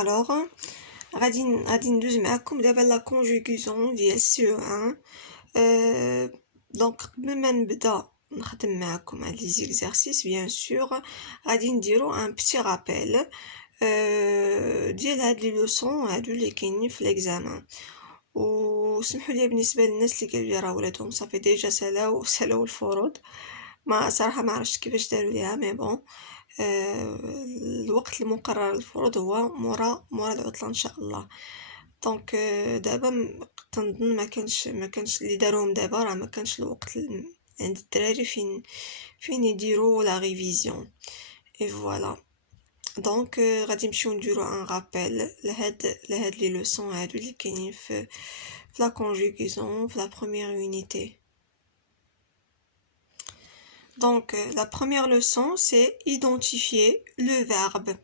Alors غادي ندوز معاكم دابا لا كونجوغيزون ديال CO1. دونك قبل ما نبدا نخدم معاكم هاد لي زيكزارسيس بيان سور غادي نديرو ان بتي رابيل ديال هاد لي لوسون هادو اللي كاينين في ليكزامان. وسمحوا لي بالنسبه للناس اللي قالوا لي راه ولادهم صافي ديجا سالاو الفروض، ما صراحه ما عرفتش كيفاش داروا ليها، مي بون الوقت المقرر للفروض هو مورا العطله ان شاء الله. دونك دابا تنظن ما كانش اللي داروهم دابا، راه ما كانش الوقت عند الدراري فين يديروا لا ريفيزيون اي فوالا. دونك غادي نمشيو نديرو ان رابيل لهاد لي لوسون هادو اللي كاينين في لا كونجوغيزون في لا بروميير يونيتي. Donc la première leçon c'est identifier le verbe.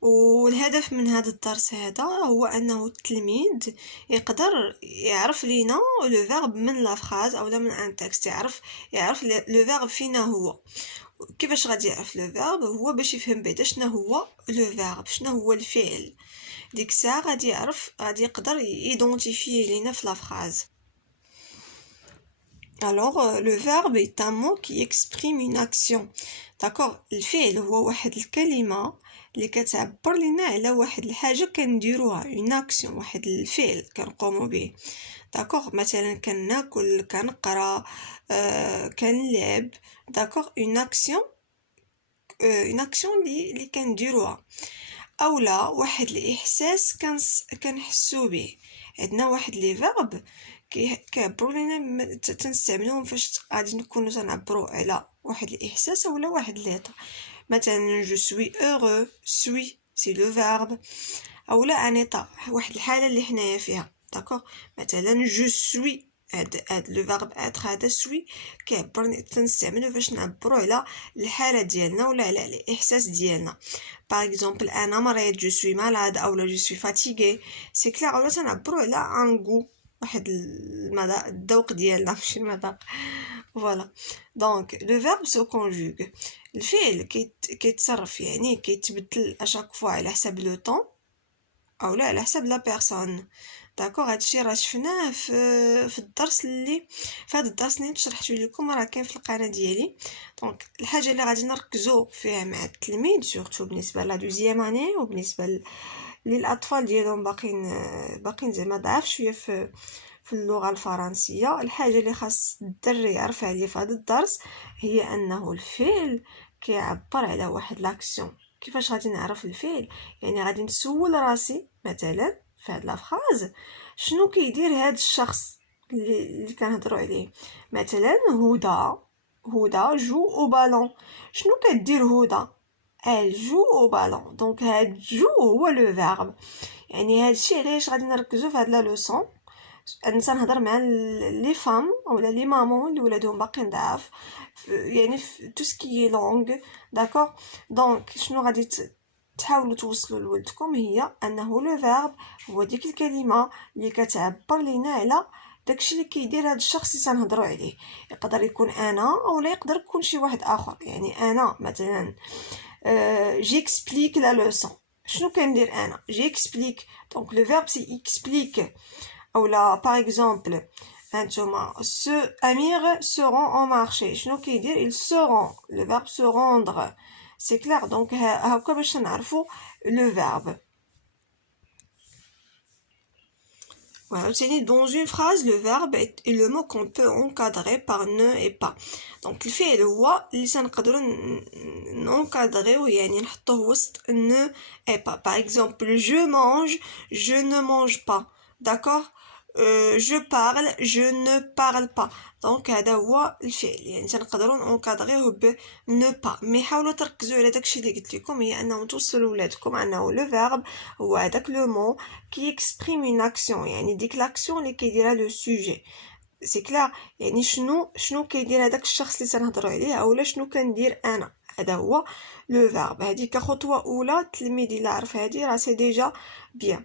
والهدف من هذا الدرس هذا هو انه التلميذ يقدر يعرف لينا لو فيرب من لا فراز اولا من ان تكست، يعرف لو فيرب فينا هو. كيفاش غادي يعرف لو فيرب؟ هو باش يفهم بعدا شنو هو لو فيرب، شنو هو الفعل. ديك الساعه غادي يقدر يدونتيفي لينا في لا فراز. Alors, le verbe est un mot qui exprime une action. D'accord? الفعل هو واحد الكلمة اللي كتعبر لنا على واحد الحاجة كنديروها، une action، واحد الفعل كنقومو به. d'accord؟ مثلا كناكل، كنقرا، كنلعب. d'accord؟ une action اللي كنديروها. اولا واحد الاحساس كنحسو به. عندنا واحد لي فيرب كيعبروا لينا، تنستعملوهم فاش غادي نكونوا تنعبروا على واحد الاحساس اولا واحد ليطر. مثلا جو سوي heureux، سوي سي لو فيرب. اولا ان ايطا، واحد الحاله اللي حنايا فيها. داكوغ؟ مثلا جو سوي، هاد لو فيرب اتر هذا سوي كيعبر، تنستعملو فاش نعبروا على الحاله ديالنا ولا على الاحساس ديالنا. باغ اكزومبل انا مريض، جو سوي مالاد، اولا جو سوي فاتيغي، سي كلير. اولا تنعبروا على ان غو، واحد الذوق ديالنا، ماشي المذاق. فوالا. دونك لو فيرب سو كونجوغ، الفعل كيتصرف يعني كيتبدل اشاك فوا على حساب لو طون اولا على حساب لا بيرسون. داكوغ؟ هادشي راه شفناه في الدرس اللي هذا الدرس اللي شرحته لكم، راه كاين في القناه ديالي. دونك الحاجه اللي غادي نركزوا فيها مع التلميذ سورتو بالنسبه لا دوزيام اني وبالنسبه للاطفال ديالهم باقين زعما ضعاف شويه في اللغه الفرنسيه، الحاجه اللي خاص الدري يعرف عليها في هذا الدرس هي انه الفعل كيعبر على واحد لاكسيون. كيفاش غادي نعرف الفعل؟ يعني غادي نسول راسي مثلا في هاد لا فراز شنو كيدير هاد الشخص اللي كنهضروا عليه. مثلا هدى جو او بالون، شنو كدير هدى؟ elle joue au ballon. دونك هاد جو هو لو فيرب. يعني هادشي علاش غادي نركزوا في هاد لا لوسون. انا تنهضر مع لي فام ولا لي مامون اللي ولادهم باقيين ضعاف يعني في تو سكي لونغ. داكوغ؟ دونك شنو غادي تحاولوا توصلوا لولدكم هي انه لو فيرب هو ديك الكلمه اللي كتعبر لينا على داكشي اللي كيدير هذا الشخص اللي تنهضروا عليه. يقدر يكون انا اولا يقدر يكون شي واحد اخر. يعني انا مثلا j'explique la leçon. شنو كندير انا؟ j'explique. donc le verbe c'est explique. اولا par exemple هانتوما امير se rend au marché، شنو كيدير؟ il se rend. le verbe se rendre. c'est clair. donc هاكا باش نعرفوا le verbe. Voilà, dans une phrase, le verbe est le mot qu'on peut encadrer par ne et pas. Donc الفعل هو اللي سنقدروا نencadrer يعني نحطوه وسط ne et pas. Par exemple, je mange, je ne mange pas. D'accord? je parle, je ne parle pas. donc هذا هو الفعل يعني تنقدروا نونكادريوه ب ne pas. مي حاولوا تركزوا على داكشي اللي قلت لكم، هي انه توصلوا لولادكم انه لو فيرب هو هذاك لو مو كي اكسبريم اون اكسيون، يعني ديك لاكسيون اللي كيديرها لو سوجي. سي كلير. يعني شنو كيدير هذاك الشخص اللي تنهضروا عليه اولا شنو كندير انا. هذا هو لو فيرب. هذه كخطوه اولى التلميذ الا عرف هذه راه سي ديجا بيان،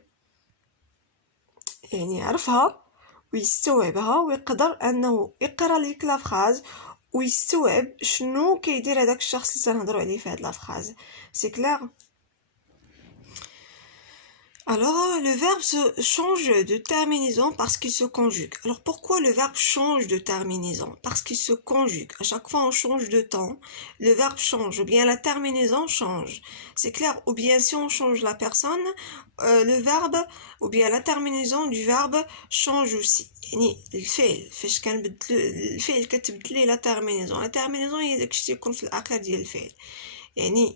يعني يعرفها ويستوعبها ويقدر انه يقرا ليك لا فراز ويستوعب شنو كيدير هذاك الشخص اللي تنهضروا عليه في هاد لا فراز. سي كلير. Alors, le verbe change de terminaison parce qu'il se conjugue. Alors, pourquoi le verbe change de terminaison? Parce qu'il se conjugue. À chaque fois, on change de temps, le verbe change, ou bien la terminaison change. C'est clair? Ou bien si on change la personne, le verbe, ou bien la terminaison du verbe change aussi. يعني الفعل فاش كنبدل الفعل كتبدل لا terminaison هي داكشي اللي يكون في الاخر ديال الفعل. يعني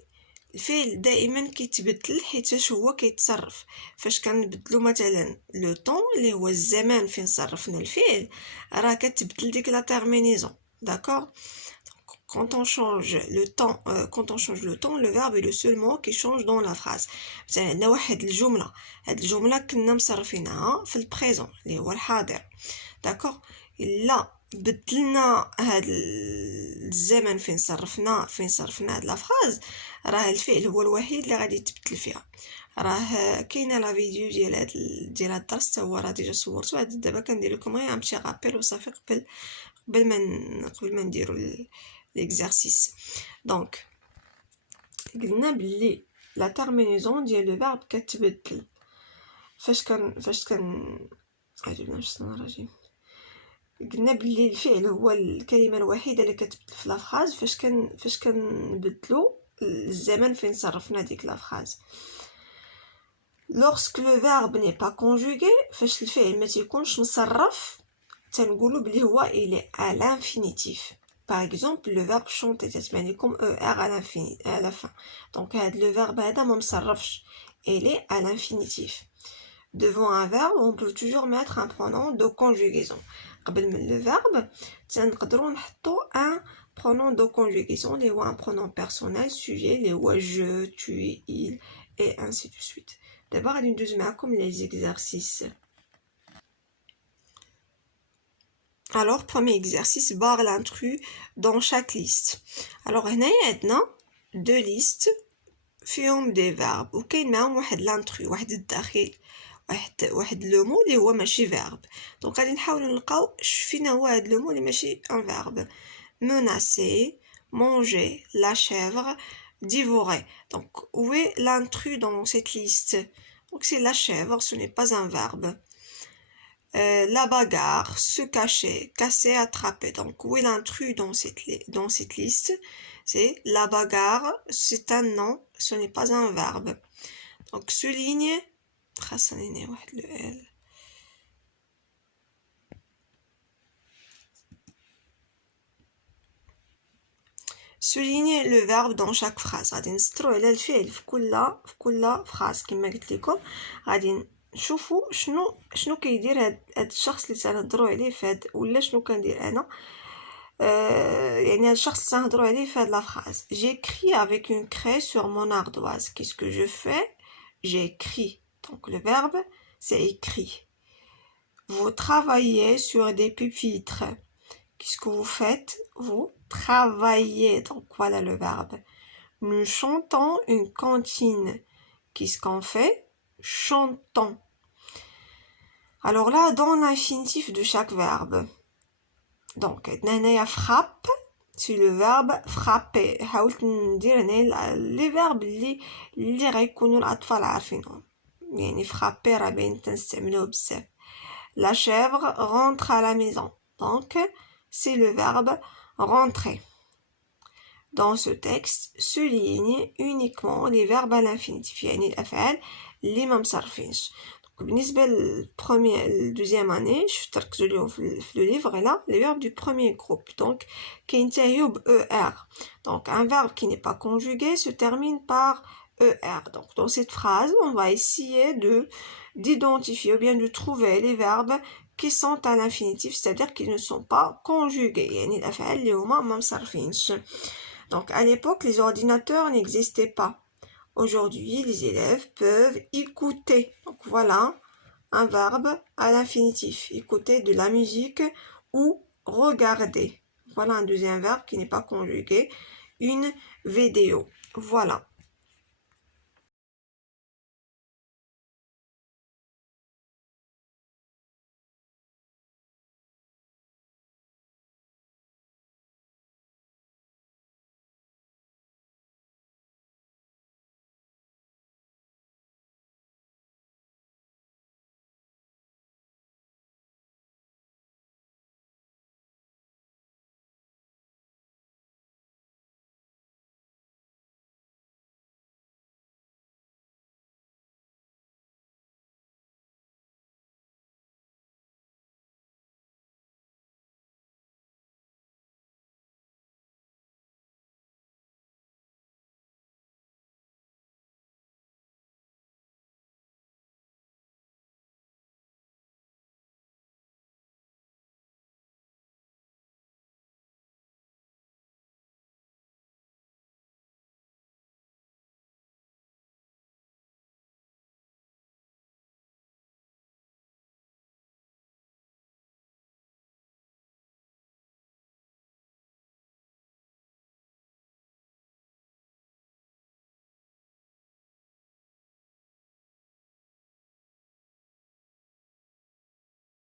الفعل دائما كيتبدل حيتاش هو كيتصرف. فاش كنبدلو مثلا لو طون اللي هو الزمان فين صرفنا الفعل راه كتبدل ديك لا تيرمينيزون. داكور؟ quand on change le temps, le verbe est le seul mot qui change dans la phrase. مثلا عندنا واحد الجمله، هاد الجمله كنا مصرفينها في البريزون اللي هو الحاضر. داكور؟ الا بدلنا هاد الزمن فين صرفنا هاد لا فراز راه الفعل هو الوحيد اللي غادي يتبدل فيها. راه كاينه لا فيديو ديال هاد الدرس حتى هو راه ديجا صورتو. هاد دابا كندير لكم غير ان بتي رابيل وصافي قبل ما نديرو l'exercice. دونك قلنا بلي لا تيرمينيزون ديال لو فيرب كتبدل فاش كان قلنا بلي الفعل هو الكلمه الوحيده اللي كتبدل في لا فراز فاش كنبدلو الزمن فين صرفنا ديك لا فراز. lorsque le verbe n'est pas conjugué فاش الفعل ما تيكونش مصرف تنقولوا بلي هو il est à l'infinitif. par exemple le verbe chanter تتبان لكم er à la fin. donc هاد le verbe هذا ما مصرفش il est à l'infinitif. devant un verbe on peut toujours mettre un pronom de conjugaison. قبل من le verbe تنقدروا نحطوا un pronom de conjugaison اللي هو un pronom personnel sujet اللي هو je, tu, il et ainsi de suite. d'abord غادي ندوز معكم les exercices. Alors, premier exercice, barre l'intrus dans chaque liste. Alors, هنايا عندنا deux listes فيهم des verbes وكاين معاهم واحد l'intrus واحد الداخل واحد لو مو اللي هو ماشي verbe. دونك غادي نحاولوا نلقاو فين هو هاد لو مو اللي ماشي un verbe. menacer, manger, la chèvre, dévorer. Donc, où est l'intrus dans cette liste? Donc, c'est la chèvre, ce n'est pas un verbe. La bagarre, se cacher, casser, attraper. Donc, où est l'intrus dans cette liste? C'est la bagarre, c'est un nom, ce n'est pas un verbe. Donc, souligne, le L. souligne le verbe dans chaque phrase. غادي نسطروا على الفعل في كل phrase كما قلت لكم. غادي نشوفوا شنو كيدير هاد الشخص اللي تنهضروا عليه فهاد ولا شنو كندير انا. يعني هاد الشخص تنهضروا عليه فهاد لا phrase. j'écris avec une craie sur mon ardoise. qu'est-ce que je fais? j'écris. donc le verbe c'est écrit. vous travaillez sur des pupitres. qu'est-ce que vous faites? vous travaillez. donc voilà le verbe. nous chantons une cantine. qu'est-ce qu'on fait? chantons. alors là dans l'infinitif de chaque verbe. donc هنايا frappe c'est le verbe frapper. حاولت ندير هنا لي فيرب اللي غيكونوا الاطفال عارفينهم. يعني frapper راه باين تنستعملوه بزاف. la chèvre rentre à la maison. donc c'est le verbe rentrer. dans ce texte souligne uniquement les verbes à l'infinitif يعني الافعال اللي ما مصرفينش. بالنسبه للدوزيام اني شفت ركزوا ليهم في لو ليفر هنا لي فيرب دو بروميير جروب. دونك كينتهيو ب er. donc un verbe qui n'est pas conjugué se termine par er. donc dans cette phrase on va essayer d'identifier ou bien de trouver les verbes qui sont à l'infinitif, c'est-à-dire qu'ils ne sont pas conjugués يعني الافعال اللي هما ما مصرفينش. donc à l'époque les ordinateurs n'existaient pas. aujourd'hui les élèves peuvent écouter. donc voilà un verbe à l'infinitif. écouter de la musique ou regarder. voilà un deuxième verbe qui n'est pas conjugué. une vidéo. voilà.